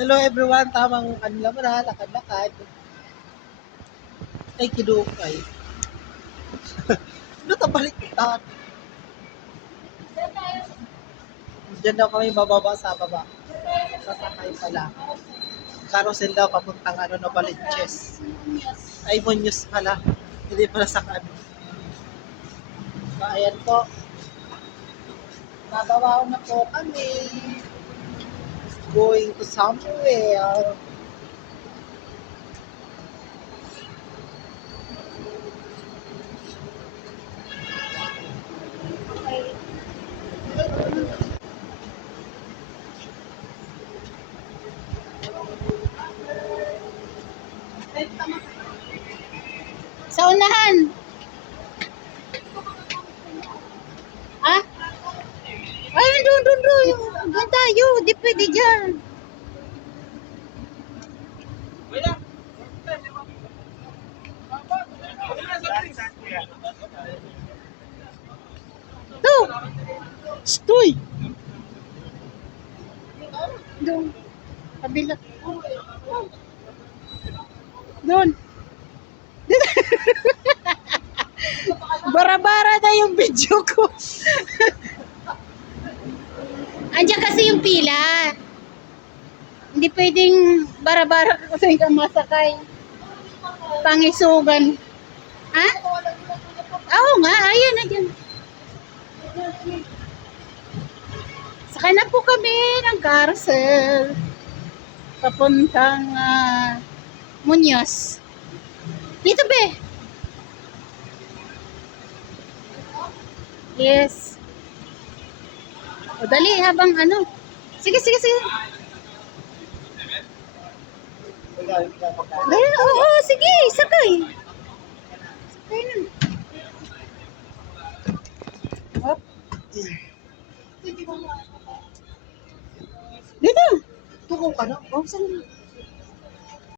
Hello everyone, tamang ano naman ha, lakad-lakad. Ay, kinukay. Ano ito baliktad? Diyan daw kami bababa sa baba. Sasakay pala. Carousel daw papuntang ano, Novaliches. Ay, Muñoz pala. Hindi pala sa ano. So, ayan po. Bababaw na po kami. Going to somewhere. Sa unahan. Ha? Ay, doon. Doon tayo. Di pwede dyan. To. Stoy. Doon. Kabila. Doon. Bara-bara na yung video ko. Andiyan kasi yung pila. Hindi pwedeng bara-bara kasi kang masakay. Pangisugan. Ha? Oo nga, ayan na dyan. Sakay na po kami ng carousel. Papuntang Muñoz. Dito be. Yes. O dali habang ano. Sige. Dali, oo, sige, sakay. Sakay na. Hop. Dito. Tuko ka na. Oh, saan?